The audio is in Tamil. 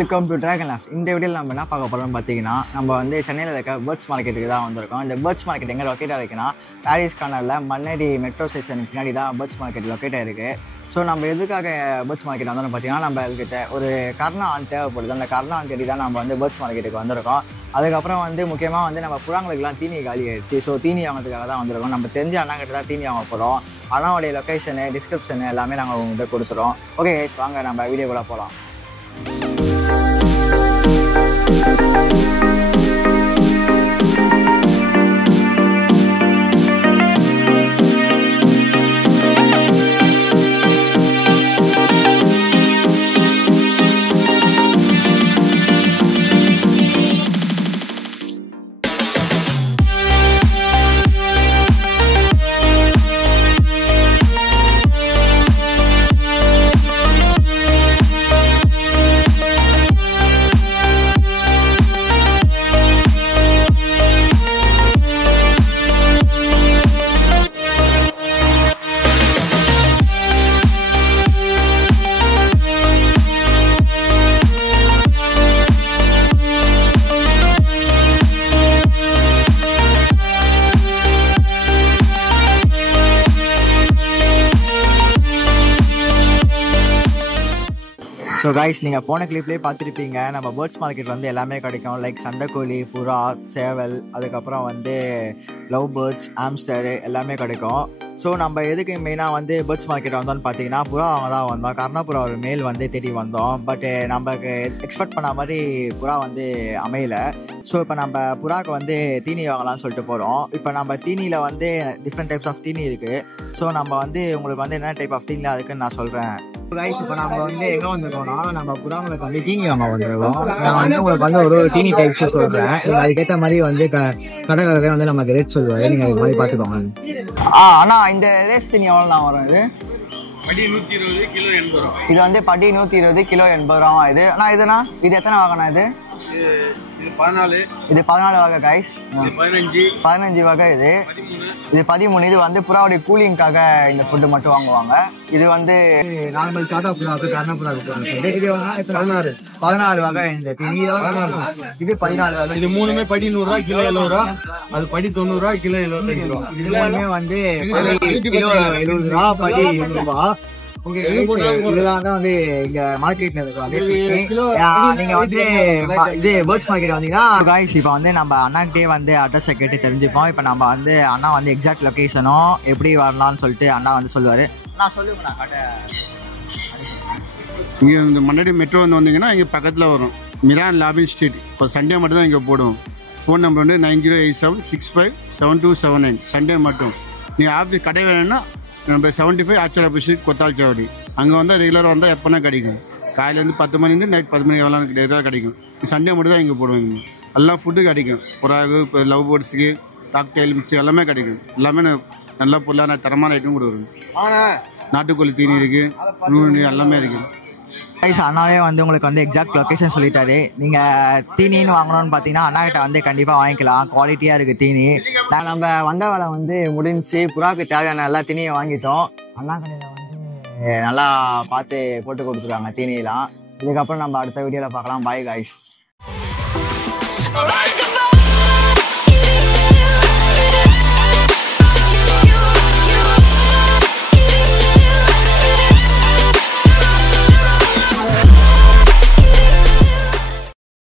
Welcome to dragon life. இந்த வீடியோவில் நம்ம என்ன பார்க்க போகிறோம்னு பார்த்தீங்கன்னா, நம்ம வந்து சென்னையில் இருக்க பேர்ட்ஸ் மார்க்கெட்டுக்கு தான் வந்திருக்கோம். இந்த பேர்ட்ஸ் மார்க்கெட் எங்கே லொக்கேட் ஆகிருக்குன்னா, பாரிஸ் கார்னரில் மண்ணடி மெட்ரோ ஸ்டேஷனுக்கு பின்னாடி தான் பேர்ட்ஸ் மார்க்கெட் லொக்கேட் ஆகிருக்கு. ஸோ நம்ம எதுக்காக பேர்ட்ஸ் மார்க்கெட் வந்தோம்னு பார்த்தீங்கன்னா, நம்மக்கிட்ட ஒரு கர்ணா ஆன் தேவைப்படுது. அந்த கர்ணா ஆன் தேடி தான் நம்ம வந்து பேர்ட்ஸ் மார்க்கெட்டுக்கு வந்திருக்கோம். அதுக்கப்புறம் வந்து முக்கியமாக வந்து நம்ம புறாங்களுக்குலாம் தீனி காலி ஆயிடுச்சு. ஸோ தீனி வாங்கிறதுக்காக தான் வந்திருக்கோம். நம்ம தெரிஞ்ச அண்ணா கிட்ட தான் தீனி வாங்க போகிறோம். அண்ணாவுடைய லொக்கேஷனு, டிஸ்கிரிப்ஷனு எல்லாமே நாங்கள் உங்கள்கிட்ட கொடுத்துறோம். ஓகே கைஸ், வாங்க நம்ம வீடியோக்குள்ளே போகலாம். ஸோ கைஸ், நீங்கள் போன கிளிப்லேயே பார்த்துருப்பீங்க, நம்ம பேர்ட்ஸ் மார்க்கெட் வந்து எல்லாமே கிடைக்கும். லைக் சண்டைக்கோழி, புறா, சேவல், அதுக்கப்புறம் வந்து லவ் பேர்ட்ஸ், ஆம்ஸ்டரு எல்லாமே கிடைக்கும். ஸோ நம்ம எதுக்கு மெயினாக வந்து பேர்ட்ஸ் மார்க்கெட் வந்தோம்னு பார்த்தீங்கன்னா, புறா அவங்க தான் வந்தோம். கர்ணப்புறா ஒரு மேல் வந்து தேடி வந்தோம். பட் நமக்கு எக்ஸ்பெக்ட் பண்ண மாதிரி புறா வந்து அமையலை. ஸோ இப்போ நம்ம புறாவுக்கு வந்து தீனி வாங்கலாம்னு சொல்லிட்டு போகிறோம். இப்போ நம்ம தீனியில் வந்து டிஃப்ரெண்ட் டைப்ஸ் ஆஃப் தீனி இருக்குது. ஸோ நம்ம வந்து உங்களுக்கு வந்து என்ன டைப் ஆஃப் தீனியில் இருக்குன்னு நான் சொல்கிறேன். கைஸ், இப்போ நம்ம வந்து எங்கே வந்திருக்கோம்னா, நம்ம புறாங்களுக்கு வந்து தீனி வாங்க வந்திருக்கோம். நான் வந்து உங்களுக்கு வந்து ஒரு தீனி டைப்ஸ் சொல்கிறேன். அதுக்கேற்ற மாதிரி வந்து கடைக்காரரே வந்து நமக்கு ரேட் சொல்லுவாரு. நீங்கள் இது மாதிரி பார்த்துக்கோங்க. அண்ணா, இந்த ரேஸ் தீனி எவ்வளோ நான் வரும்? இது படி 120 கிலோ 80 ரூபா. இது வந்து படி 120 கிலோ 80 ரூபா. இது அண்ணா, இதுனா இது எத்தனை வாங்கண்ணா? இது 14, இது 14 வகை கைஸ். 15 வகை. இது 13. இது வந்து புறாவுடைய கூலிங்காக இந்த ஃபுட்டு மட்டும் வாங்குவாங்க. இது வந்து நார்மல் சாதா புறாவுக்கு, கர்ண புறாவுக்கு. இது 16 வகை. இந்த இது 14 வகை. இது மூணுமே படி 100 ரூபா கிலோ 70 ரூபா. அது படி 90 ரூபா கிலோ 75 ரூபா. இது மூணுமே வந்து கிலோ 70 ரூபா, படி 70 ரூபா. இதெல்லாம் தான் வந்து இங்க மார்க்கெட்ல இருக்கு. நீங்க வந்து இது பேர்ட்ஸ் மார்க்கெட் வந்தீங்கன்னா காய்ஸ், இப்போ வந்து நம்ம அண்ணாக்கிட்டே வந்து அட்ரஸை கேட்டு தெரிஞ்சுப்போம். இப்போ நம்ம வந்து அண்ணா வந்து எக்ஸாக்ட் லொக்கேஷனும் எப்படி வரலாம்னு சொல்லிட்டு அண்ணா வந்து சொல்லுவாரு. நான் சொல்லுவேன், நான் கடை இங்கே இந்த மண்ணடி மெட்ரோ வந்து வந்தீங்கன்னா இங்கே பக்கத்தில் வரும் மிரான் லாபி ஸ்ட்ரீட். இப்போ சண்டே மட்டும் தான் இங்கே போடுவோம். ஃபோன் நம்பர் வந்து 9087657279. சண்டே மட்டும். நீங்கள் ஆஃபீஸ் கடை வேணும்னா நம்ம 75 ஆச்சரப்பு ஸ்ட்ரீட், கொத்தால் சாவடி. அங்கே வந்தால் ரெகுலராக வந்தால் எப்போனா கிடைக்கும். காலையிலேருந்து 10 மணிலேருந்து நைட் 10 மணி எவ்வளோ ரெகுலராக கிடைக்கும். சண்டே மட்டும் தான் இங்கே போடுவாங்க. எல்லாம் ஃபுட்டு கிடைக்கும். புறாவுக்கு, இப்போ லவ் பேர்ட்ஸுக்கு, காக்டெயில் மிக்ஸ் எல்லாமே கிடைக்கும். எல்லாமே நல்ல பொருளான தரமான ஐட்டம் கொடுக்குறோம். நாட்டுக்கோழி தீனி இருக்குது, எல்லாமே இருக்குது. கைஸ், அண்ணாவே வந்து உங்களுக்கு வந்து எக்ஸாக்ட் லொக்கேஷன் சொல்லிட்டாரு. நீங்கள் தீனின்னு வாங்கணும்னு பார்த்தீங்கன்னா அண்ணாக்கிட்ட வந்து கண்டிப்பாக வாங்கிக்கலாம். குவாலிட்டியாக இருக்குது தீனி. நம்ம வந்த வேலை வந்து முடிஞ்சு புறாவுக்கு தேவையான எல்லா தீனியும் வாங்கிட்டோம். அண்ணா கடையில் வந்து நல்லா பார்த்து போட்டு கொடுத்துருவாங்க தீனியெல்லாம். இதுக்கப்புறம் நம்ம அடுத்த வீடியோவில் பார்க்கலாம். Bye guys.